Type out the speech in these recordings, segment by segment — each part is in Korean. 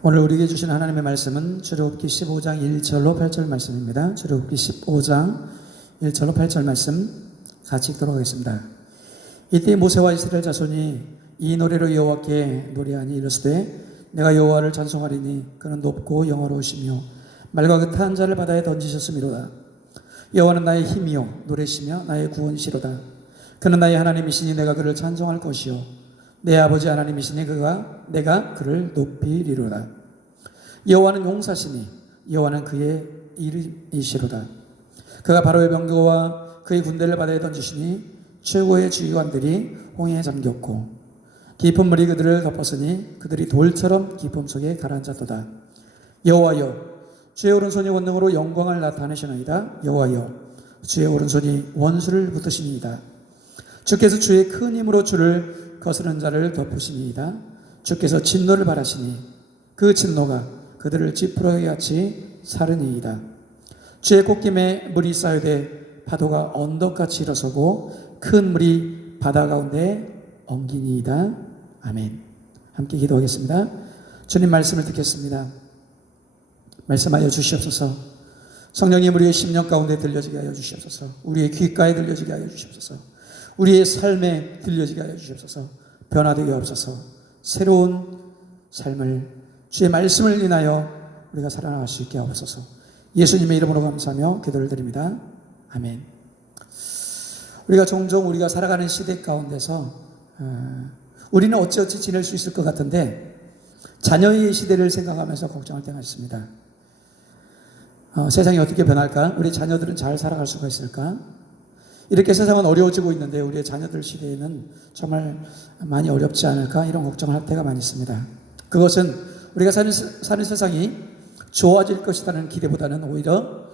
오늘 우리에게 주신 하나님의 말씀은 출애굽기 15장 1절로 8절 말씀입니다. 출애굽기 15장 1절로 8절 말씀 같이 읽도록 하겠습니다. 이때 모세와 이스라엘 자손이 이 노래로 여호와께 노래하니 이르시되 내가 여호와를 찬송하리니 그는 높고 영화로우시며 말과 같은 자를 바다에 던지셨음이로다. 여호와는 나의 힘이요 노래시며 나의 구원이시로다. 그는 나의 하나님이시니 내가 그를 찬송할 것이요 내 아버지 하나님이시니 내가 그를 높이리로다. 여호와는 용사시니 여호와는 그의 이름이시로다. 그가 바로의 병거와 그의 군대를 바다에 던지시니 최고의 지휘관들이 홍해에 잠겼고 깊은 물이 그들을 덮었으니 그들이 돌처럼 깊음 속에 가라앉았도다. 여호와여 주의 오른손이 권능으로 영광을 나타내시나이다. 여호와여 주의 오른손이 원수를 붙으시니이다. 주께서 주의 큰 힘으로 주를 거스르는 자를 덮으시니이다. 주께서 진노를 바라시니 그 진노가 그들을 지푸라기 같이 사르니이다. 주의 콧김에 물이 쌓여되 파도가 언덕같이 일어서고 큰 물이 바다 가운데 엉기니이다. 아멘. 함께 기도하겠습니다. 주님 말씀을 듣겠습니다. 말씀하여 주시옵소서. 성령님 우리의 심령 가운데 들려지게 하여 주시옵소서. 우리의 귓가에 들려지게 하여 주시옵소서. 우리의 삶에 들려지게 하여 주시옵소서. 변화되게 하옵소서. 새로운 삶을 주의 말씀을 인하여 우리가 살아나갈 수 있게 하옵소서. 예수님의 이름으로 감사하며 기도를 드립니다. 아멘. 우리가 종종 우리가 살아가는 시대 가운데서 우리는 어찌어찌 지낼 수 있을 것 같은데 자녀의 시대를 생각하면서 걱정할 때가 있습니다. 세상이 어떻게 변할까? 우리 자녀들은 잘 살아갈 수가 있을까? 이렇게 세상은 어려워지고 있는데 우리의 자녀들 시대에는 정말 많이 어렵지 않을까? 이런 걱정을 할 때가 많이 있습니다. 그것은 우리가 사는 세상이 좋아질 것이라는 기대보다는 오히려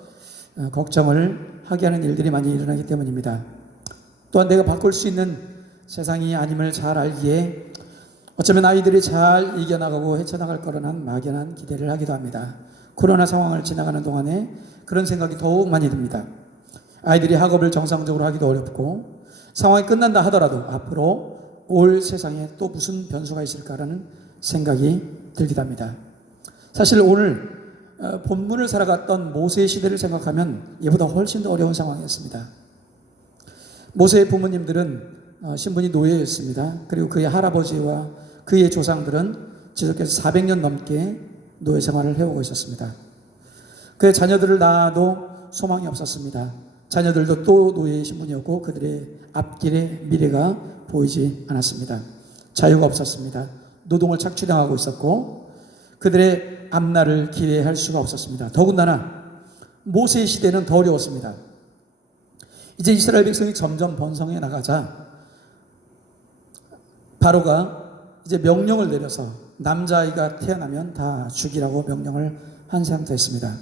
걱정을 하게 하는 일들이 많이 일어나기 때문입니다. 또한 내가 바꿀 수 있는 세상이 아님을 잘 알기에 어쩌면 아이들이 잘 이겨나가고 헤쳐나갈 거라는 막연한 기대를 하기도 합니다. 코로나 상황을 지나가는 동안에 그런 생각이 더욱 많이 듭니다. 아이들이 학업을 정상적으로 하기도 어렵고 상황이 끝난다 하더라도 앞으로 올 세상에 또 무슨 변수가 있을까라는 생각이 들기도 합니다. 사실 오늘 본문을 살아갔던 모세의 시대를 생각하면 이보다 훨씬 더 어려운 상황이었습니다. 모세의 부모님들은 신분이 노예였습니다. 그리고 그의 할아버지와 그의 조상들은 지속해서 400년 넘게 노예 생활을 해오고 있었습니다. 그의 자녀들을 낳아도 소망이 없었습니다. 자녀들도 또 노예의 신분이었고 그들의 앞길의 미래가 보이지 않았습니다. 자유가 없었습니다. 노동을 착취당하고 있었고 그들의 앞날을 기대할 수가 없었습니다. 더군다나 모세의 시대는 더 어려웠습니다. 이제 이스라엘 백성이 점점 번성해 나가자 바로가 이제 명령을 내려서 남자아이가 태어나면 다 죽이라고 명령을 한 상태였습니다.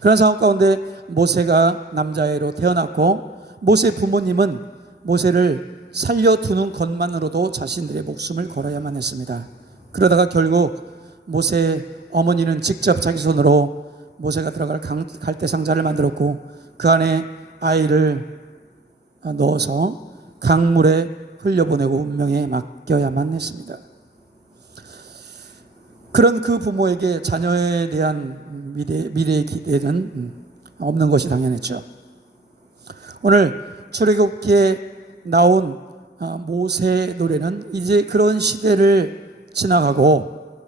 그런 상황 가운데 모세가 남자아이로 태어났고 모세의 부모님은 모세를 살려두는 것만으로도 자신들의 목숨을 걸어야만 했습니다. 그러다가 결국 모세의 어머니는 직접 자기 손으로 모세가 들어갈 갈대 상자를 만들었고 그 안에 아이를 넣어서 강물에 흘려보내고 운명에 맡겨야만 했습니다. 그런 그 부모에게 자녀에 대한 미래의 기대는 없는 것이 당연했죠. 오늘 출애굽기에 나온 모세의 노래는 이제 그런 시대를 지나가고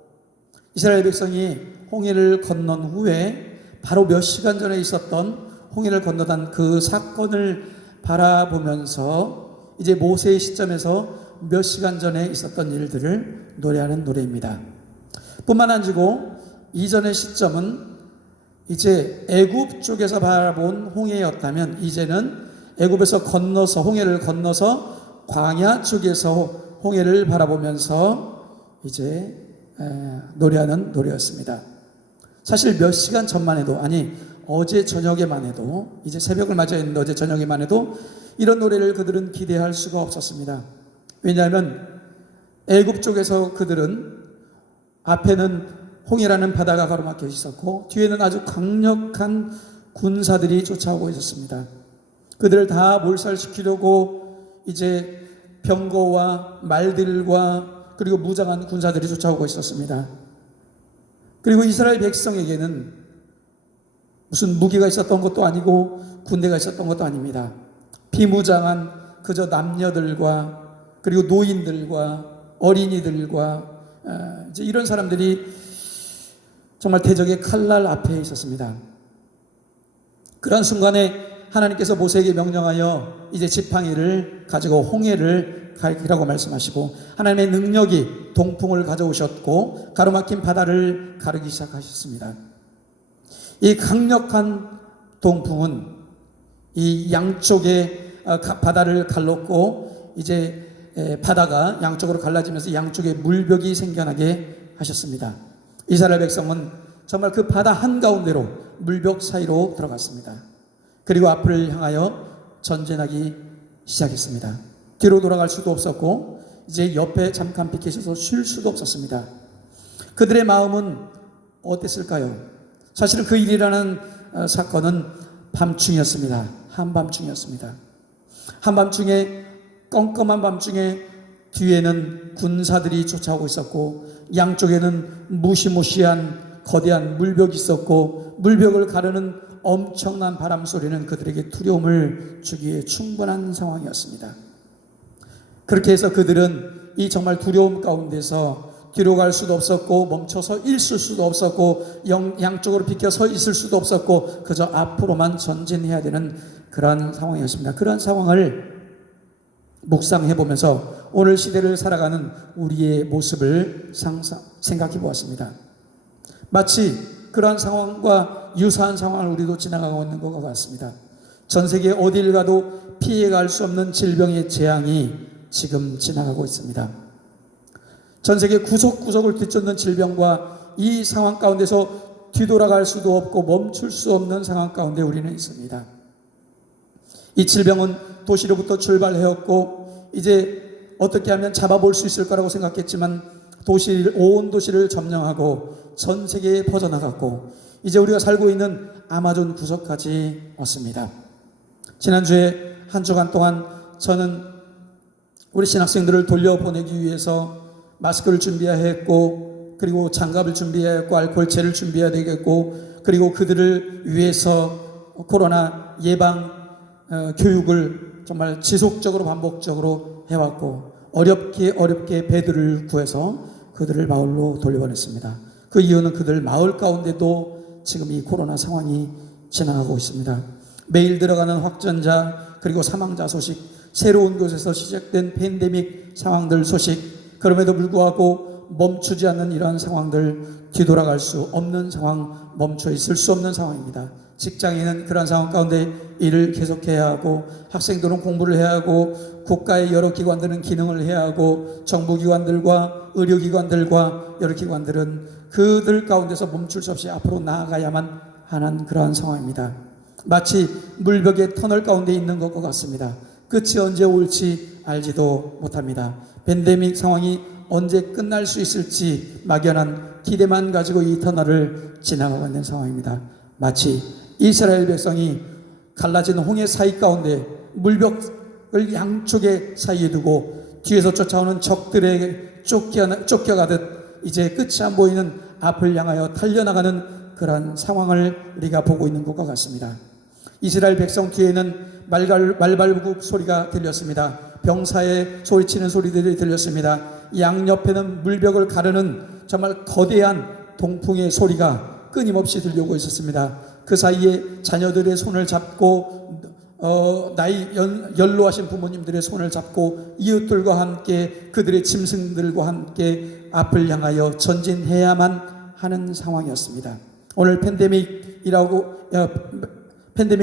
이스라엘 백성이 홍해를 건넌 후에 바로 몇 시간 전에 있었던 홍해를 건너던 그 사건을 바라보면서 이제 모세의 시점에서 몇 시간 전에 있었던 일들을 노래하는 노래입니다. 뿐만 아니고 이전의 시점은 이제 애굽 쪽에서 바라본 홍해였다면 이제는 애굽에서 건너서 홍해를 건너서 광야 쪽에서 홍해를 바라보면서 이제 노래하는 노래였습니다. 사실 몇 시간 전만 해도 어제 저녁에만 해도 이제 새벽을 맞아 있는데 어제 저녁에만 해도 이런 노래를 그들은 기대할 수가 없었습니다. 왜냐하면 애굽 쪽에서 그들은 앞에는 홍해라는 바다가 가로막혀 있었고 뒤에는 아주 강력한 군사들이 쫓아오고 있었습니다. 그들을 다 몰살시키려고 이제 병거와 말들과 그리고 무장한 군사들이 쫓아오고 있었습니다. 그리고 이스라엘 백성에게는 무슨 무기가 있었던 것도 아니고 군대가 있었던 것도 아닙니다. 비무장한 그저 남녀들과 그리고 노인들과 어린이들과 이제 이런 사람들이 정말 대적의 칼날 앞에 있었습니다. 그런 순간에 하나님께서 모세에게 명령하여 이제 지팡이를 가지고 홍해를 가리키라고 말씀하시고 하나님의 능력이 동풍을 가져오셨고 가로막힌 바다를 가르기 시작하셨습니다. 이 강력한 동풍은 이 양쪽의 바다를 갈랐고 이제 바다가 양쪽으로 갈라지면서 양쪽에 물벽이 생겨나게 하셨습니다. 이스라엘 백성은 정말 그 바다 한가운데로 물벽 사이로 들어갔습니다. 그리고 앞을 향하여 전진하기 시작했습니다. 뒤로 돌아갈 수도 없었고 이제 옆에 잠깐 비켜서서 쉴 수도 없었습니다. 그들의 마음은 어땠을까요? 사실은 그 일이라는 사건은 밤중이었습니다. 한밤중이었습니다. 한밤중에 껌껌한 밤중에 뒤에는 군사들이 쫓아오고 있었고 양쪽에는 무시무시한 거대한 물벽이 있었고 물벽을 가르는 엄청난 바람 소리는 그들에게 두려움을 주기에 충분한 상황이었습니다. 그렇게 해서 그들은 이 정말 두려움 가운데서 뒤로 갈 수도 없었고 멈춰서 있을 수도 없었고 양쪽으로 비켜 서 있을 수도 없었고 그저 앞으로만 전진해야 되는 그러한 상황이었습니다. 그러한 상황을 묵상해 보면서 오늘 시대를 살아가는 우리의 모습을 생각해 보았습니다. 마치 그러한 상황과 유사한 상황을 우리도 지나가고 있는 것 같습니다. 전 세계 어딜 가도 피해갈 수 없는 질병의 재앙이 지금 지나가고 있습니다. 전 세계 구석구석을 뒤쫓는 질병과 이 상황 가운데서 뒤돌아갈 수도 없고 멈출 수 없는 상황 가운데 우리는 있습니다. 이 질병은 도시로부터 출발해왔고 이제 어떻게 하면 잡아볼 수 있을 거라고 생각했지만 온 도시를 점령하고 전 세계에 퍼져나갔고 이제 우리가 살고 있는 아마존 구석까지 왔습니다. 지난주에 한 주간 동안 저는 우리 신학생들을 돌려보내기 위해서 마스크를 준비해야 했고 그리고 장갑을 준비해야 했고 알코올제를 준비해야 되겠고 그리고 그들을 위해서 코로나 예방 교육을 정말 지속적으로 반복적으로 해왔고 어렵게 배들을 구해서 그들을 마을로 돌려보냈습니다. 그 이유는 그들 마을 가운데도 지금 이 코로나 상황이 지나가고 있습니다. 매일 들어가는 확진자 그리고 사망자 소식, 새로운 곳에서 시작된 팬데믹 상황들 소식, 그럼에도 불구하고 멈추지 않는 이러한 상황들, 뒤돌아갈 수 없는 상황, 멈춰 있을 수 없는 상황입니다. 직장인은 그러한 상황 가운데 일을 계속해야 하고 학생들은 공부를 해야 하고 국가의 여러 기관들은 기능을 해야 하고 정부기관들과 의료기관들과 여러 기관들은 그들 가운데서 멈출 수 없이 앞으로 나아가야만 하는 그러한 상황입니다. 마치 물벽의 터널 가운데 있는 것과 같습니다. 끝이 언제 올지 알지도 못합니다. 팬데믹 상황이 언제 끝날 수 있을지 막연한 기대만 가지고 이 터널을 지나가고 있는 상황입니다. 마치 이스라엘 백성이 갈라진 홍해 사이 가운데 물벽을 양쪽에 사이에 두고 뒤에서 쫓아오는 적들에게 쫓겨가듯 이제 끝이 안 보이는 앞을 향하여 달려나가는 그러한 상황을 우리가 보고 있는 것과 같습니다. 이스라엘 백성 뒤에는 말발굽 소리가 들렸습니다. 병사의 소리치는 소리들이 들렸습니다. 양옆에는 물벽을 가르는 정말 거대한 동풍의 소리가 끊임없이 들려오고 있었습니다. 그 사이에 자녀들의 손을 잡고 연로하신 부모님들의 손을 잡고 이웃들과 함께 그들의 짐승들과 함께 앞을 향하여 전진해야만 하는 상황이었습니다. 오늘 팬데믹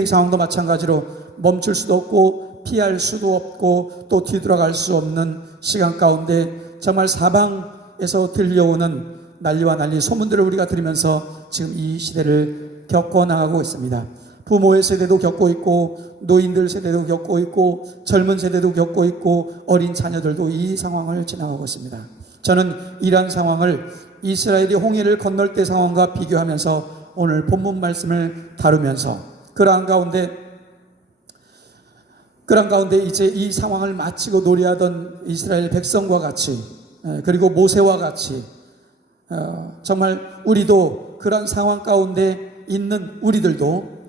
상황도 마찬가지로 멈출 수도 없고 피할 수도 없고 또 뒤돌아갈 수 없는 시간 가운데 정말 사방에서 들려오는 난리와 난리 소문들을 우리가 들으면서 지금 이 시대를 겪어나가고 있습니다. 부모의 세대도 겪고 있고 노인들 세대도 겪고 있고 젊은 세대도 겪고 있고 어린 자녀들도 이 상황을 지나가고 있습니다. 저는 이러한 상황을 이스라엘이 홍해를 건널 때 상황과 비교하면서 오늘 본문 말씀을 다루면서 그러한 가운데 이제 이 상황을 마치고 노래하던 이스라엘 백성과 같이 그리고 모세와 같이 정말 우리도 그런 상황 가운데 있는 우리들도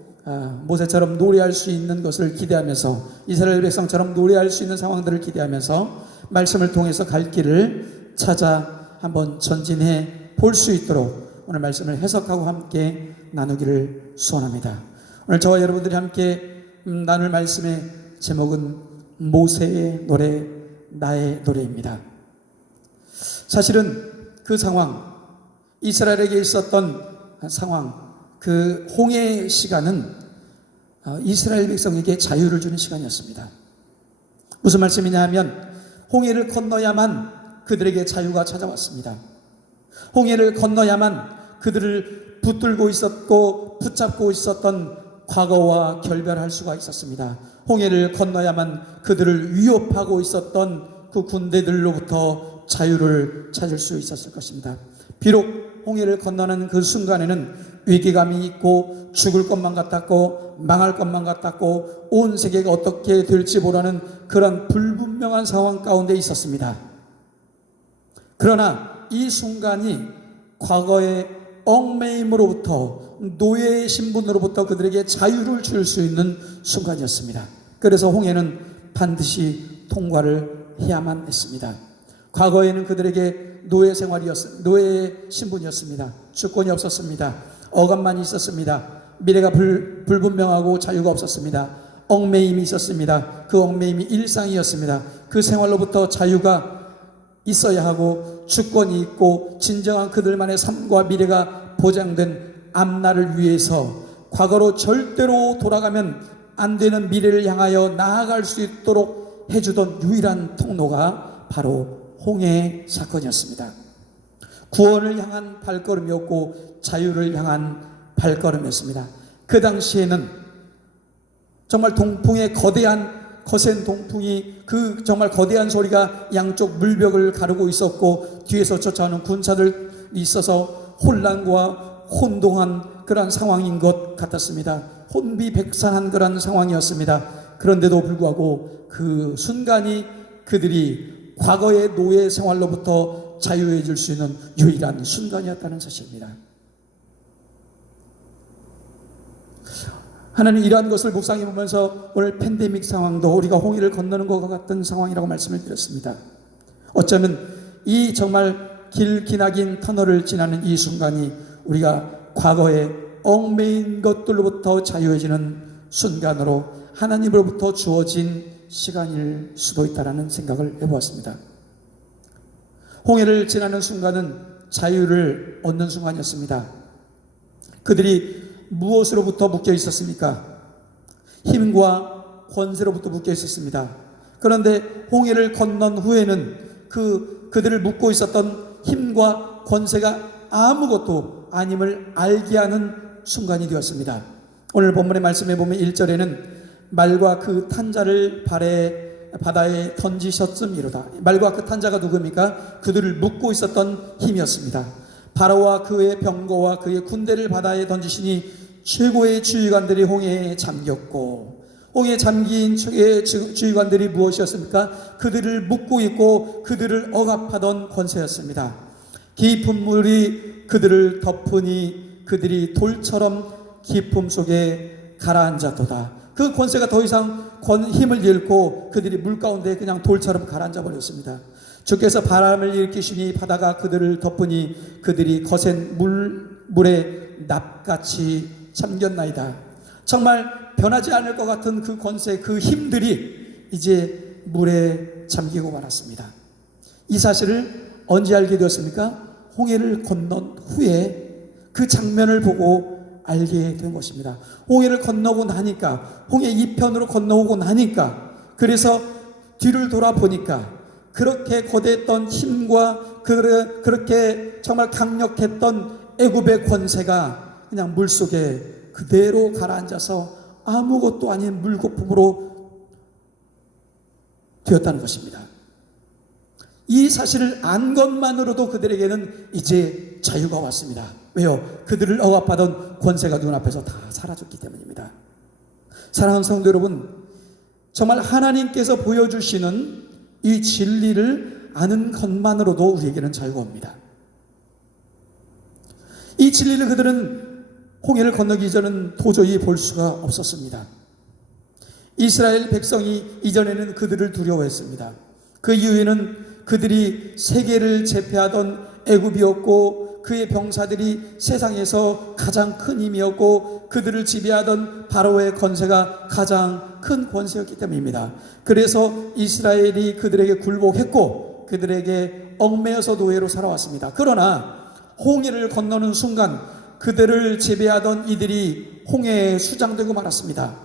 모세처럼 노래할 수 있는 것을 기대하면서, 이스라엘 백성처럼 노래할 수 있는 상황들을 기대하면서 말씀을 통해서 갈 길을 찾아 한번 전진해 볼 수 있도록 오늘 말씀을 해석하고 함께 나누기를 소원합니다. 오늘 저와 여러분들이 함께 나눌 말씀의 제목은 모세의 노래, 나의 노래입니다. 사실은 그 상황, 이스라엘에게 있었던 상황, 그 홍해의 시간은 이스라엘 백성에게 자유를 주는 시간이었습니다. 무슨 말씀이냐 하면 홍해를 건너야만 그들에게 자유가 찾아왔습니다. 홍해를 건너야만 그들을 붙들고 있었고 붙잡고 있었던 과거와 결별할 수가 있었습니다. 홍해를 건너야만 그들을 위협하고 있었던 그 군대들로부터 자유를 찾을 수 있었을 것입니다. 비록 홍해를 건너는 그 순간에는 위기감이 있고 죽을 것만 같았고 망할 것만 같았고 온 세계가 어떻게 될지 모르는 그런 불분명한 상황 가운데 있었습니다. 그러나 이 순간이 과거의 얽매임으로부터, 노예의 신분으로부터 그들에게 자유를 줄 수 있는 순간이었습니다. 그래서 홍해는 반드시 통과를 해야만 했습니다. 과거에는 그들에게 노예 노예의 신분이었습니다. 주권이 없었습니다. 억압만 있었습니다. 미래가 불분명하고 자유가 없었습니다. 얽매임이 있었습니다. 그 얽매임이 일상이었습니다. 그 생활로부터 자유가 있어야 하고 주권이 있고 진정한 그들만의 삶과 미래가 보장된 앞날을 위해서 과거로 절대로 돌아가면 안 되는 미래를 향하여 나아갈 수 있도록 해주던 유일한 통로가 바로 홍해의 사건이었습니다. 구원을 향한 발걸음이었고 자유를 향한 발걸음이었습니다. 그 당시에는 정말 동풍의 거센 동풍이 그 정말 거대한 소리가 양쪽 물벽을 가르고 있었고 뒤에서 쫓아오는 군사들이 있어서 혼란과 혼동한 그런 상황인 것 같았습니다. 혼비백산한 그런 상황이었습니다. 그런데도 불구하고 그 순간이 그들이 과거의 노예 생활로부터 자유해질 수 있는 유일한 순간이었다는 사실입니다. 하나님 이러한 것을 묵상해 보면서 오늘 팬데믹 상황도 우리가 홍해를 건너는 것과 같은 상황이라고 말씀을 드렸습니다. 어쩌면 이 정말 기나긴 터널을 지나는 이 순간이 우리가 과거에 얽매인 것들로부터 자유해지는 순간으로 하나님으로부터 주어진 시간일 수도 있다는 생각을 해보았습니다. 홍해를 지나는 순간은 자유를 얻는 순간이었습니다. 그들이 무엇으로부터 묶여 있었습니까? 힘과 권세로부터 묶여 있었습니다. 그런데 홍해를 건넌 후에는 그들을 묶고 있었던 힘과 권세가 아무것도 아님을 알게 하는 순간이 되었습니다. 오늘 본문의 말씀에 보면 1절에는 말과 그 탄자를 바다에 던지셨음이로다. 말과 그 탄자가 누굽니까? 그들을 묶고 있었던 힘이었습니다. 바로와 그의 병거와 그의 군대를 바다에 던지시니 최고의 주의관들이 홍해에 잠겼고, 홍해에 잠긴 최고의 주의관들이 무엇이었습니까? 그들을 묶고 있고 그들을 억압하던 권세였습니다. 깊은 물이 그들을 덮으니 그들이 돌처럼 깊음 속에 가라앉았도다. 그 권세가 더 이상 힘을 잃고 그들이 물 가운데 그냥 돌처럼 가라앉아 버렸습니다. 주께서 바람을 일으키시니 바다가 그들을 덮으니 그들이 거센 물에 납같이 잠겼나이다. 정말 변하지 않을 것 같은 그 권세, 그 힘들이 이제 물에 잠기고 말았습니다. 이 사실을 언제 알게 되었습니까? 홍해를 건넌 후에 그 장면을 보고 알게 된 것입니다. 홍해를 건너고 나니까, 홍해 이편으로 건너오고 나니까, 그래서 뒤를 돌아보니까 그렇게 거대했던 힘과 그렇게 정말 강력했던 애굽의 권세가 그냥 물속에 그대로 가라앉아서 아무것도 아닌 물거품으로 되었다는 것입니다. 이 사실을 안 것만으로도 그들에게는 이제 자유가 왔습니다. 왜요? 그들을 억압하던 권세가 눈앞에서 다 사라졌기 때문입니다. 사랑하는 성도 여러분, 정말 하나님께서 보여주시는 이 진리를 아는 것만으로도 우리에게는 자유가 옵니다. 이 진리를 그들은 홍해를 건너기 전은 도저히 볼 수가 없었습니다. 이스라엘 백성이 이전에는 그들을 두려워했습니다. 그 이후에는 그들이 세계를 제패하던 애굽이었고, 그의 병사들이 세상에서 가장 큰 힘이었고, 그들을 지배하던 바로의 권세가 가장 큰 권세였기 때문입니다. 그래서 이스라엘이 그들에게 굴복했고 그들에게 얽매여서 노예로 살아왔습니다. 그러나 홍해를 건너는 순간 그들을 지배하던 이들이 홍해에 수장되고 말았습니다.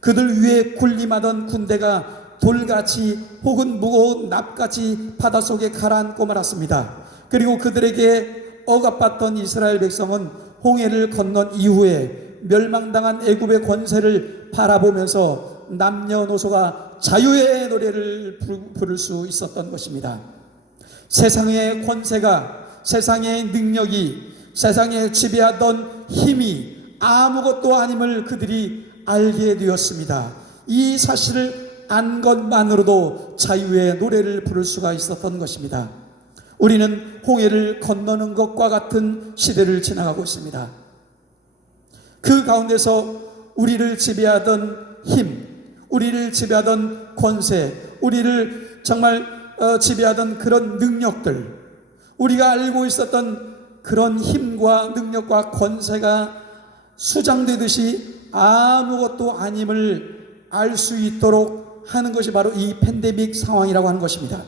그들 위에 군림하던 군대가 돌같이 혹은 무거운 납같이 바닷속에 가라앉고 말았습니다. 그리고 그들에게 억압받던 이스라엘 백성은 홍해를 건넌 이후에 멸망당한 애굽의 권세를 바라보면서 남녀노소가 자유의 노래를 부를 수 있었던 것입니다. 세상의 권세가, 세상의 능력이, 세상에 지배하던 힘이 아무것도 아님을 그들이 알게 되었습니다. 이 사실을 안 것만으로도 자유의 노래를 부를 수가 있었던 것입니다. 우리는 홍해를 건너는 것과 같은 시대를 지나가고 있습니다. 그 가운데서 우리를 지배하던 힘, 우리를 지배하던 권세, 우리를 정말 지배하던 그런 능력들, 우리가 알고 있었던 그런 힘과 능력과 권세가 수장되듯이 아무것도 아님을 알 수 있도록 하는 것이 바로 이 팬데믹 상황이라고 하는 것입니다.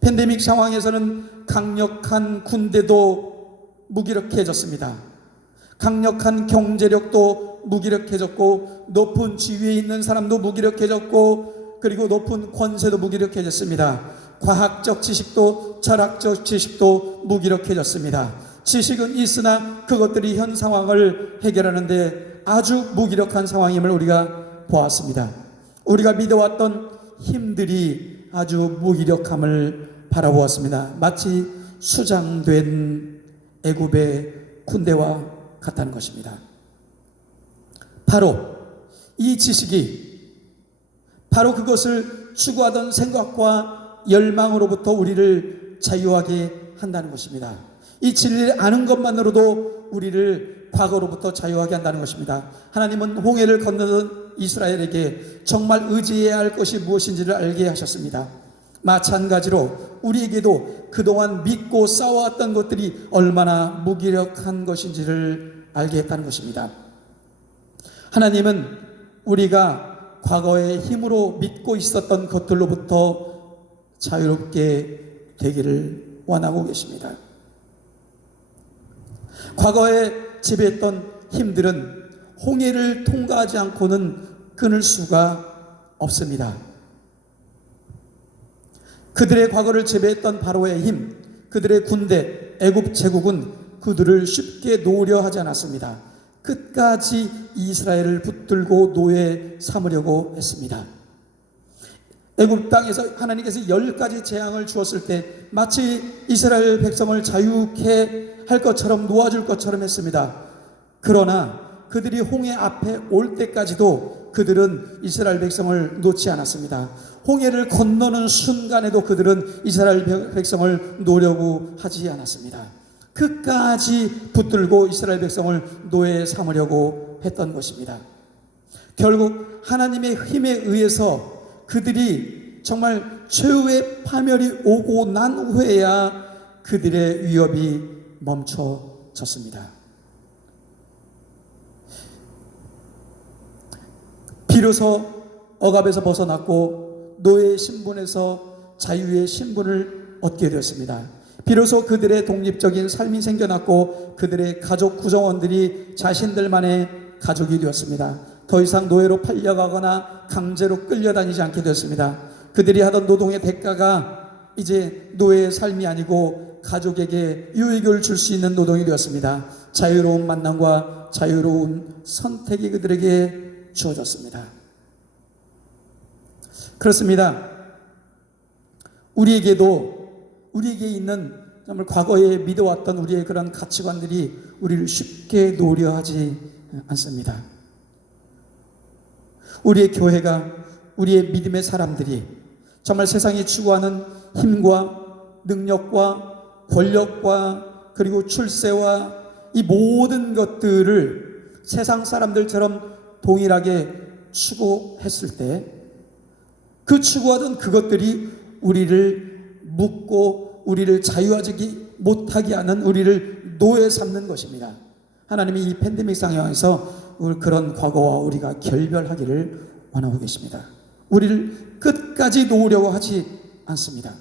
팬데믹 상황에서는 강력한 군대도 무기력해졌습니다. 강력한 경제력도 무기력해졌고, 높은 지위에 있는 사람도 무기력해졌고, 그리고 높은 권세도 무기력해졌습니다. 과학적 지식도 철학적 지식도 무기력해졌습니다. 지식은 있으나 그것들이 현 상황을 해결하는데 아주 무기력한 상황임을 우리가 보았습니다. 우리가 믿어왔던 힘들이 아주 무기력함을 바라보았습니다. 마치 수장된 애굽의 군대와 같다는 것입니다. 바로 이 지식이, 바로 그것을 추구하던 생각과 열망으로부터 우리를 자유하게 한다는 것입니다. 이 진리를 아는 것만으로도 우리를 과거로부터 자유하게 한다는 것입니다. 하나님은 홍해를 건너던 이스라엘에게 정말 의지해야 할 것이 무엇인지를 알게 하셨습니다. 마찬가지로 우리에게도 그동안 믿고 싸워왔던 것들이 얼마나 무기력한 것인지를 알게 했다는 것입니다. 하나님은 우리가 과거의 힘으로 믿고 있었던 것들로부터 자유롭게 되기를 원하고 계십니다. 과거에 지배했던 힘들은 홍해를 통과하지 않고는 끊을 수가 없습니다. 그들의 과거를 지배했던 바로의 힘, 그들의 군대, 애굽 제국은 그들을 쉽게 놓으려 하지 않았습니다. 끝까지 이스라엘을 붙들고 노예 삼으려고 했습니다. 애굽 땅에서 하나님께서 10가지 재앙을 주었을 때 마치 이스라엘 백성을 자유케 할 것처럼 놓아줄 것처럼 했습니다. 그러나 그들이 홍해 앞에 올 때까지도 그들은 이스라엘 백성을 놓지 않았습니다. 홍해를 건너는 순간에도 그들은 이스라엘 백성을 놓으려고 하지 않았습니다. 끝까지 붙들고 이스라엘 백성을 노예 삼으려고 했던 것입니다. 결국 하나님의 힘에 의해서 그들이 정말 최후의 파멸이 오고 난 후에야 그들의 위협이 멈춰졌습니다. 비로소 억압에서 벗어났고 노예의 신분에서 자유의 신분을 얻게 되었습니다. 비로소 그들의 독립적인 삶이 생겨났고 그들의 가족 구성원들이 자신들만의 가족이 되었습니다. 더 이상 노예로 팔려가거나 강제로 끌려다니지 않게 되었습니다. 그들이 하던 노동의 대가가 이제 노예의 삶이 아니고 가족에게 유익을 줄 수 있는 노동이 되었습니다. 자유로운 만남과 자유로운 선택이 그들에게 주어졌습니다. 그렇습니다. 우리에게 있는 정말 과거에 믿어왔던 우리의 그런 가치관들이 우리를 쉽게 놓으려 하지 않습니다. 우리의 교회가, 우리의 믿음의 사람들이 정말 세상이 추구하는 힘과 능력과 권력과 그리고 출세와 이 모든 것들을 세상 사람들처럼 동일하게 추구했을 때 그 추구하던 그것들이 우리를 묶고 우리를 자유하지 못하게 하는, 우리를 노예 삼는 것입니다. 하나님이 이 팬데믹 상황에서 그런 과거와 우리가 결별하기를 원하고 계십니다. 우리를 끝까지 놓으려고 하지 않습니다.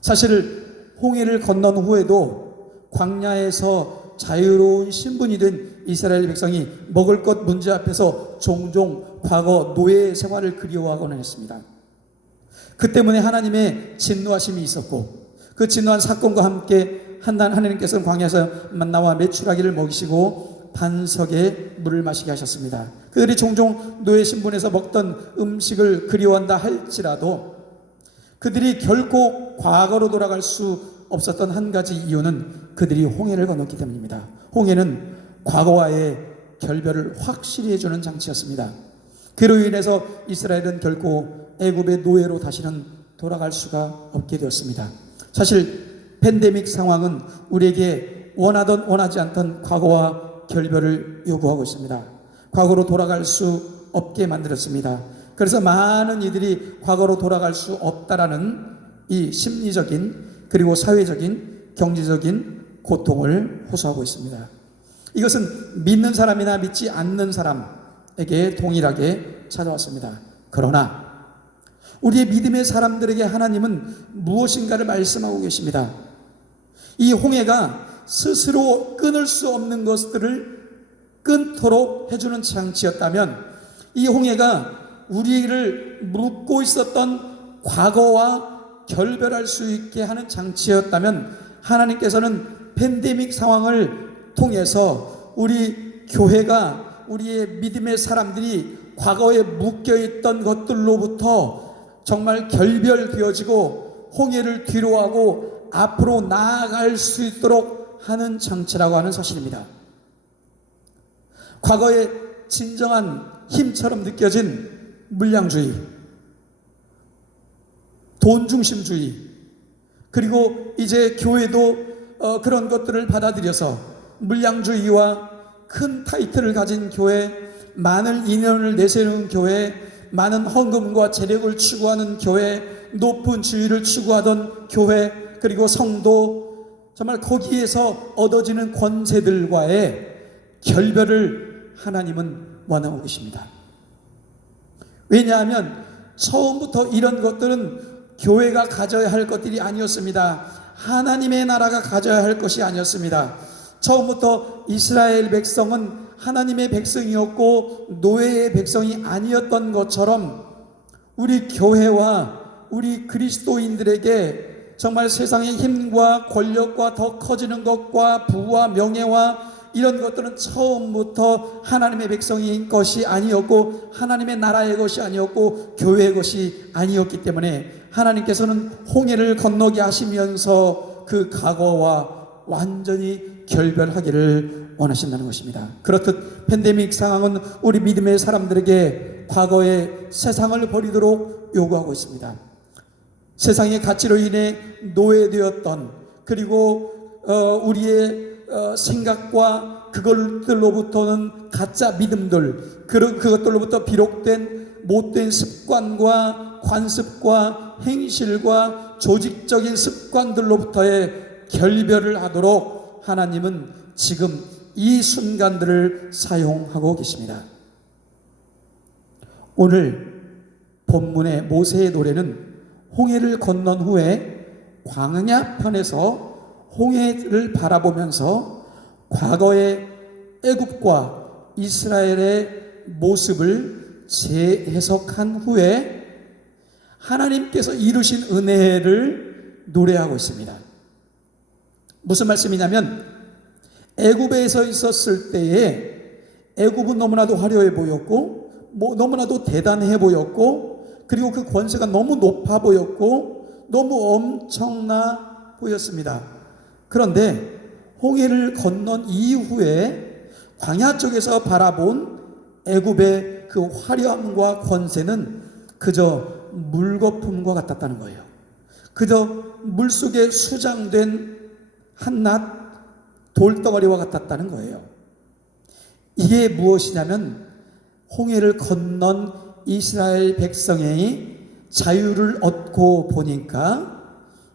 사실 홍해를 건넌 후에도 광야에서 자유로운 신분이 된 이스라엘 백성이 먹을 것 문제 앞에서 종종 과거 노예 생활을 그리워하곤 했습니다. 그 때문에 하나님의 진노하심이 있었고, 그 진노한 사건과 함께 하나님께서는 광야에서 만나와 메추라기를 먹이시고 반석에 물을 마시게 하셨습니다. 그들이 종종 노예 신분에서 먹던 음식을 그리워한다 할지라도 그들이 결코 과거로 돌아갈 수 없었던 한 가지 이유는 그들이 홍해를 건넜기 때문입니다. 홍해는 과거와의 결별을 확실히 해주는 장치였습니다. 그로 인해서 이스라엘은 결코 애굽의 노예로 다시는 돌아갈 수가 없게 되었습니다. 사실 팬데믹 상황은 우리에게 원하던 원하지 않던 과거와 결별을 요구하고 있습니다. 과거로 돌아갈 수 없게 만들었습니다. 그래서 많은 이들이 과거로 돌아갈 수 없다라는 이 심리적인 그리고 사회적인 경제적인 고통을 호소하고 있습니다. 이것은 믿는 사람이나 믿지 않는 사람에게 동일하게 찾아왔습니다. 그러나 우리의 믿음의 사람들에게 하나님은 무엇인가를 말씀하고 계십니다. 이 홍해가 스스로 끊을 수 없는 것들을 끊도록 해주는 장치였다면, 이 홍해가 우리를 묶고 있었던 과거와 결별할 수 있게 하는 장치였다면, 하나님께서는 팬데믹 상황을 통해서 우리 교회가, 우리의 믿음의 사람들이 과거에 묶여있던 것들로부터 정말 결별되어지고 홍해를 뒤로하고 앞으로 나아갈 수 있도록 하는 장치라고 하는 사실입니다. 과거의 진정한 힘처럼 느껴진 물량주의, 돈중심주의, 그리고 이제 교회도 그런 것들을 받아들여서 물량주의와 큰 타이틀을 가진 교회, 많은 인원을 내세우는 교회, 많은 헌금과 재력을 추구하는 교회, 높은 지위를 추구하던 교회, 그리고 성도, 정말 거기에서 얻어지는 권세들과의 결별을 하나님은 원하고 계십니다. 왜냐하면 처음부터 이런 것들은 교회가 가져야 할 것들이 아니었습니다. 하나님의 나라가 가져야 할 것이 아니었습니다. 처음부터 이스라엘 백성은 하나님의 백성이었고 노예의 백성이 아니었던 것처럼 우리 교회와 우리 그리스도인들에게 정말 세상의 힘과 권력과 더 커지는 것과 부와 명예와 이런 것들은 처음부터 하나님의 백성인 것이 아니었고 하나님의 나라의 것이 아니었고 교회의 것이 아니었기 때문에 하나님께서는 홍해를 건너게 하시면서 그 과거와 완전히 결별하기를 원하신다는 것입니다. 그렇듯 팬데믹 상황은 우리 믿음의 사람들에게 과거의 세상을 버리도록 요구하고 있습니다. 세상의 가치로 인해 노예되었던, 그리고 우리의 생각과 그것들로부터는 가짜 믿음들, 그것들로부터 비롯된 못된 습관과 관습과 행실과 조직적인 습관들로부터의 결별을 하도록 하나님은 지금 이 순간들을 사용하고 계십니다. 오늘 본문의 모세의 노래는 홍해를 건넌 후에 광야편에서 홍해를 바라보면서 과거의 애굽과 이스라엘의 모습을 재해석한 후에 하나님께서 이루신 은혜를 노래하고 있습니다. 무슨 말씀이냐면, 애굽에서 있었을 때에 애굽은 너무나도 화려해 보였고 너무나도 대단해 보였고, 그리고 그 권세가 너무 높아 보였고 너무 엄청나 보였습니다. 그런데 홍해를 건넌 이후에 광야 쪽에서 바라본 애굽의 그 화려함과 권세는 그저 물거품과 같았다는 거예요. 그저 물속에 수장된 한낱 돌덩어리와 같았다는 거예요. 이게 무엇이냐면 홍해를 건넌 이스라엘 백성의 자유를 얻고 보니까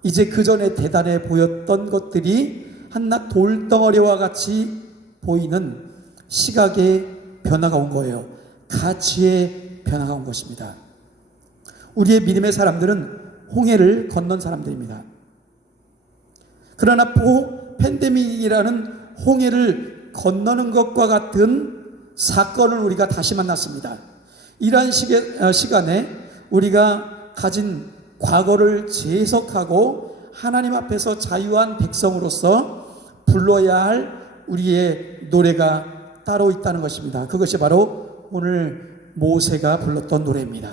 이제 그 전에 대단해 보였던 것들이 한낱 돌덩어리와 같이 보이는 시각의 변화가 온 거예요. 가치의 변화가 온 것입니다. 우리의 믿음의 사람들은 홍해를 건넌 사람들입니다. 그러나 팬데믹이라는 홍해를 건너는 것과 같은 사건을 우리가 다시 만났습니다. 이러한 시간에 우리가 가진 과거를 재해석하고 하나님 앞에서 자유한 백성으로서 불러야 할 우리의 노래가 따로 있다는 것입니다. 그것이 바로 오늘 모세가 불렀던 노래입니다.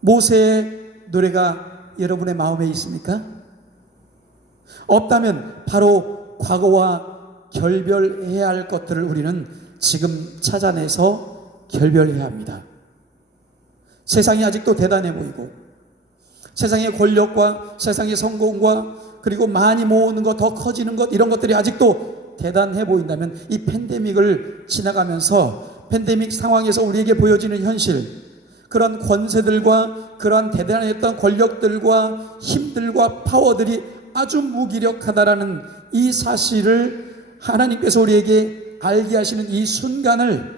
모세의 노래가 여러분의 마음에 있습니까? 없다면 바로 과거와 결별해야 할 것들을 우리는 지금 찾아내서 결별해야 합니다. 세상이 아직도 대단해 보이고 세상의 권력과 세상의 성공과 그리고 많이 모으는 것, 더 커지는 것, 이런 것들이 아직도 대단해 보인다면 이 팬데믹을 지나가면서 팬데믹 상황에서 우리에게 보여지는 현실, 그런 권세들과 그런 대단했던 권력들과 힘들과 파워들이 아주 무기력하다라는 이 사실을 하나님께서 우리에게 알게 하시는 이 순간을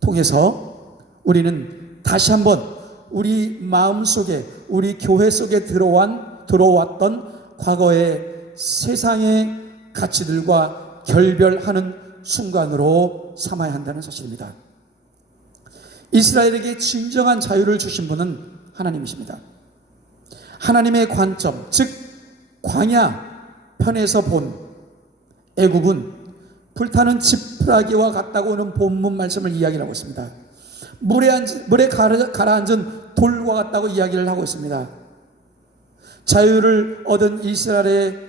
통해서 우리는 다시 한번 우리 마음속에, 우리 교회 속에 들어왔던 과거의 세상의 가치들과 결별하는 순간으로 삼아야 한다는 사실입니다. 이스라엘에게 진정한 자유를 주신 분은 하나님이십니다. 하나님의 관점, 즉 광야 편에서 본 애굽은 불타는 지푸라기와 같다고는 본문 말씀을 이야기를 하고 있습니다. 물에 가라앉은 돌과 같다고 이야기를 하고 있습니다. 자유를 얻은 이스라엘의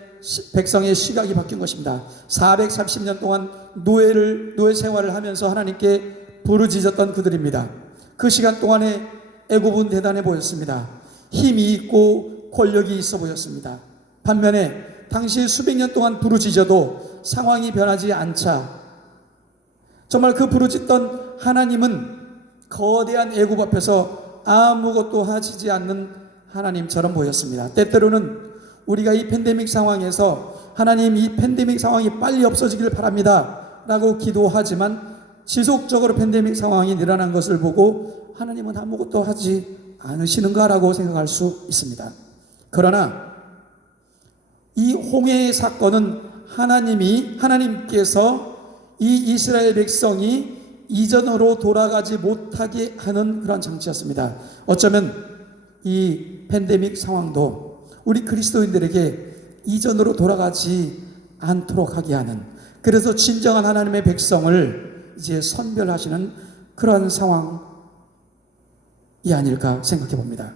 백성의 시각이 바뀐 것입니다. 430년 동안 노예 생활을 하면서 하나님께 부르짖었던 그들입니다. 그 시간 동안에 애굽은 대단해 보였습니다. 힘이 있고 권력이 있어 보였습니다. 반면에 당시 수백 년 동안 부르짖어도 상황이 변하지 않자 정말 그 부르짖던 하나님은 거대한 애굽 앞에서 아무것도 하시지 않는 하나님처럼 보였습니다. 때때로는 우리가 이 팬데믹 상황에서 하나님, 이 팬데믹 상황이 빨리 없어지길 바랍니다 라고 기도하지만 지속적으로 팬데믹 상황이 늘어난 것을 보고 하나님은 아무것도 하지 않으시는가라고 생각할 수 있습니다. 그러나 이 홍해의 사건은 하나님께서 이 이스라엘 백성이 이전으로 돌아가지 못하게 하는 그런 장치였습니다. 어쩌면 이 팬데믹 상황도 우리 그리스도인들에게 이전으로 돌아가지 않도록 하게 하는, 그래서 진정한 하나님의 백성을 이제 선별하시는 그런 상황이 아닐까 생각해 봅니다.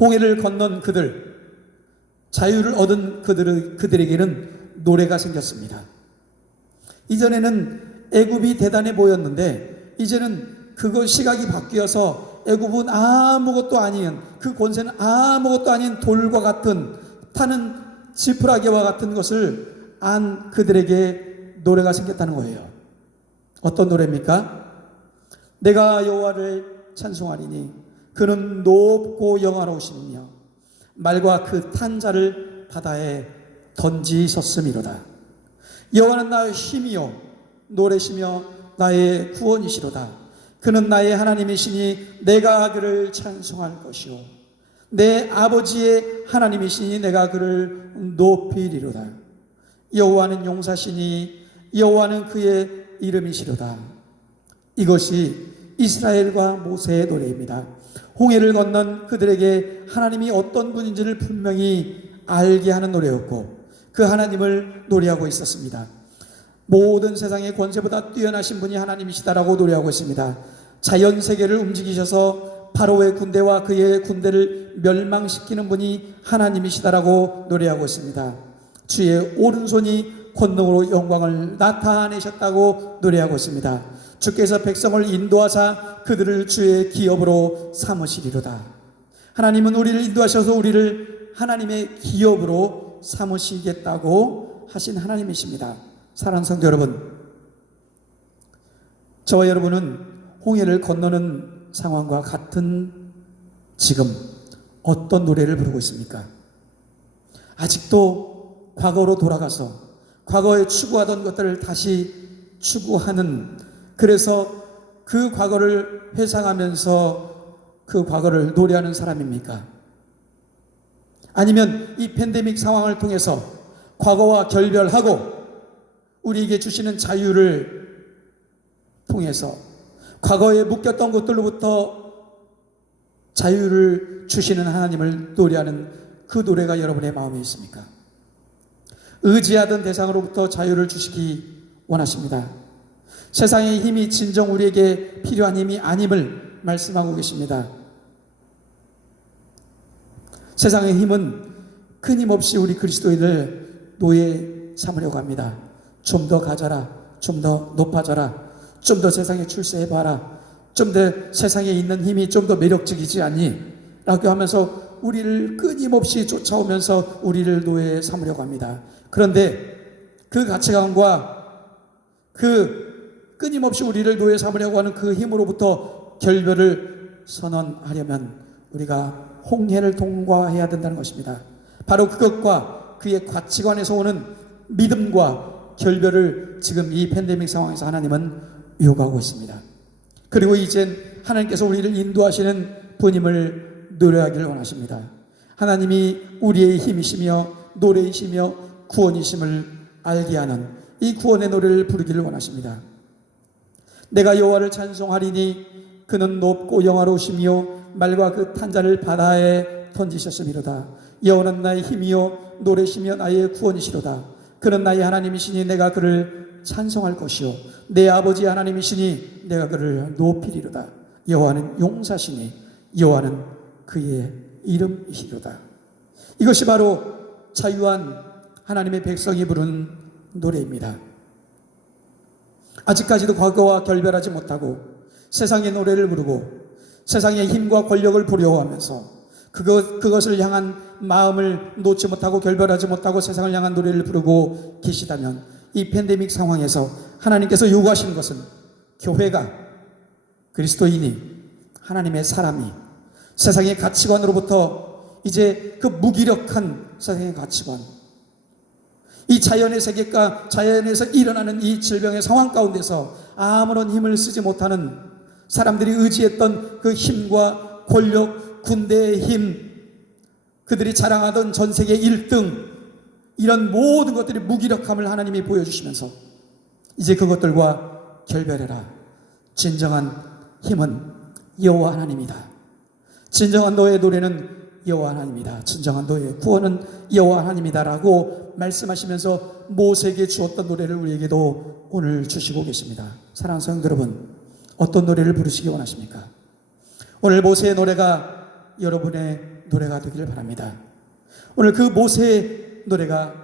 홍해를 건넌 그들, 자유를 얻은 그들에게는 노래가 생겼습니다. 이전에는 애굽이 대단해 보였는데 이제는 그거 시각이 바뀌어서 애굽은 아무것도 아닌, 그 권세는 아무것도 아닌 돌과 같은 타는 지푸라기와 같은 것을 안 그들에게 노래가 생겼다는 거예요. 어떤 노래입니까? 내가 여호와를 찬송하리니 그는 높고 영화로우시며 말과 그 탄 자를 바다에 던지셨음이로다. 여호와는 나의 힘이요 노래시며 나의 구원이시로다. 그는 나의 하나님이시니 내가 그를 찬송할 것이요 내 아버지의 하나님이시니 내가 그를 높이리로다. 여호와는 용사시니 여호와는 그의 이름이시로다. 이것이 이스라엘과 모세의 노래입니다. 홍해를 건넌 그들에게 하나님이 어떤 분인지를 분명히 알게 하는 노래였고 그 하나님을 노래하고 있었습니다. 모든 세상의 권세보다 뛰어나신 분이 하나님이시다라고 노래하고 있습니다. 자연 세계를 움직이셔서 바로의 군대와 그의 군대를 멸망시키는 분이 하나님이시다라고 노래하고 있습니다. 주의 오른손이 권능으로 영광을 나타내셨다고 노래하고 있습니다. 주께서 백성을 인도하사 그들을 주의 기업으로 삼으시리로다. 하나님은 우리를 인도하셔서 우리를 하나님의 기업으로 삼으시겠다고 하신 하나님이십니다. 사랑하는 성도 여러분, 저와 여러분은 홍해를 건너는 상황과 같은 지금 어떤 노래를 부르고 있습니까? 아직도 과거로 돌아가서 과거에 추구하던 것들을 다시 추구하는, 그래서 그 과거를 회상하면서 그 과거를 노래하는 사람입니까? 아니면 이 팬데믹 상황을 통해서 과거와 결별하고 우리에게 주시는 자유를 통해서 과거에 묶였던 것들로부터 자유를 주시는 하나님을 노래하는 그 노래가 여러분의 마음에 있습니까? 의지하던 대상으로부터 자유를 주시기 원하십니다. 세상의 힘이 진정 우리에게 필요한 힘이 아님을 말씀하고 계십니다. 세상의 힘은 끊임없이 우리 그리스도인을 노예 삼으려고 합니다. 좀 더 가져라, 좀 더 높아져라, 좀 더 세상에 출세해봐라, 좀 더 세상에 있는 힘이 좀 더 매력적이지 않니? 라고 하면서 우리를 끊임없이 쫓아오면서 우리를 노예 삼으려고 합니다. 그런데 그 가치관과 그 끊임없이 우리를 노예 삼으려고 하는 그 힘으로부터 결별을 선언하려면 우리가 홍해를 통과해야 된다는 것입니다. 바로 그것과 그의 가치관에서 오는 믿음과 결별을 지금 이 팬데믹 상황에서 하나님은 요구하고 있습니다. 그리고 이젠 하나님께서 우리를 인도하시는 분임을 노래하기를 원하십니다. 하나님이 우리의 힘이시며 노래이시며 구원이심을 알게 하는 이 구원의 노래를 부르기를 원하십니다. 내가 여호와를 찬송하리니 그는 높고 영화로우시며 말과 그 탄자를 바다에 던지셨음이로다. 여호와는 나의 힘이요 노래시며 나의 구원이시로다. 그는 나의 하나님이시니 내가 그를 찬송할 것이요 내 아버지 하나님이시니 내가 그를 높이리로다. 여호와는 용사시니 여호와는 그의 이름이시로다. 이것이 바로 자유한 하나님의 백성이 부른 노래입니다. 아직까지도 과거와 결별하지 못하고 세상의 노래를 부르고 세상의 힘과 권력을 부려워하면서 그것을 향한 마음을 놓지 못하고 결별하지 못하고 세상을 향한 노래를 부르고 계시다면 이 팬데믹 상황에서 하나님께서 요구하시는 것은 교회가, 그리스도인이, 하나님의 사람이 세상의 가치관으로부터 이제 그 무기력한 세상의 가치관, 이 자연의 세계가 자연에서 일어나는 이 질병의 상황 가운데서 아무런 힘을 쓰지 못하는 사람들이 의지했던 그 힘과 권력, 군대의 힘, 그들이 자랑하던 전 세계 1등, 이런 모든 것들이 무기력함을 하나님이 보여주시면서 이제 그것들과 결별해라. 진정한 힘은 여호와 하나님이다. 진정한 너의 노래는 여호와 하나님이다. 진정한 너의 구원은 여호와 하나님이다 라고 말씀하시면서 모세에게 주었던 노래를 우리에게도 오늘 주시고 계십니다. 사랑하는 성도 여러분, 어떤 노래를 부르시기 원하십니까? 오늘 모세의 노래가 여러분의 노래가 되기를 바랍니다. 오늘 그 모세의 노래가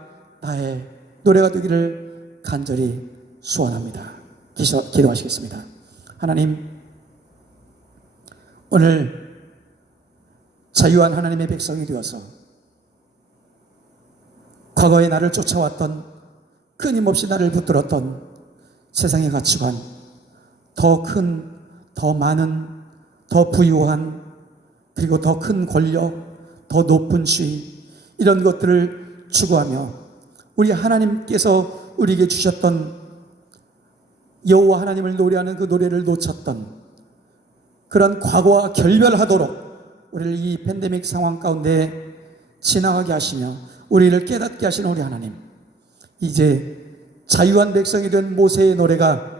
나의 노래가 되기를 간절히 소원합니다. 기도하시겠습니다. 하나님, 오늘 자유한 하나님의 백성이 되어서 과거에 나를 쫓아왔던, 끊임없이 나를 붙들었던 세상의 가치관, 더 큰, 더 많은, 더 부유한, 그리고 더 큰 권력, 더 높은 지위, 이런 것들을 추구하며 우리 하나님께서 우리에게 주셨던 여호와 하나님을 노래하는 그 노래를 놓쳤던 그런 과거와 결별하도록 우리를 이 팬데믹 상황 가운데 지나가게 하시며 우리를 깨닫게 하시는 우리 하나님, 이제 자유한 백성이 된 모세의 노래가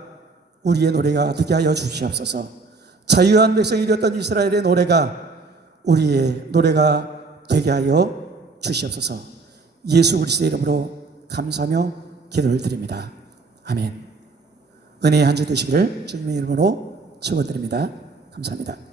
우리의 노래가 되게 하여 주시옵소서. 자유한 백성이 되었던 이스라엘의 노래가 우리의 노래가 되게 하여 주시옵소서. 예수 그리스도의 이름으로 감사하며 기도를 드립니다. 아멘. 은혜의 한 주 되시기를 주님의 이름으로 축원드립니다. 감사합니다.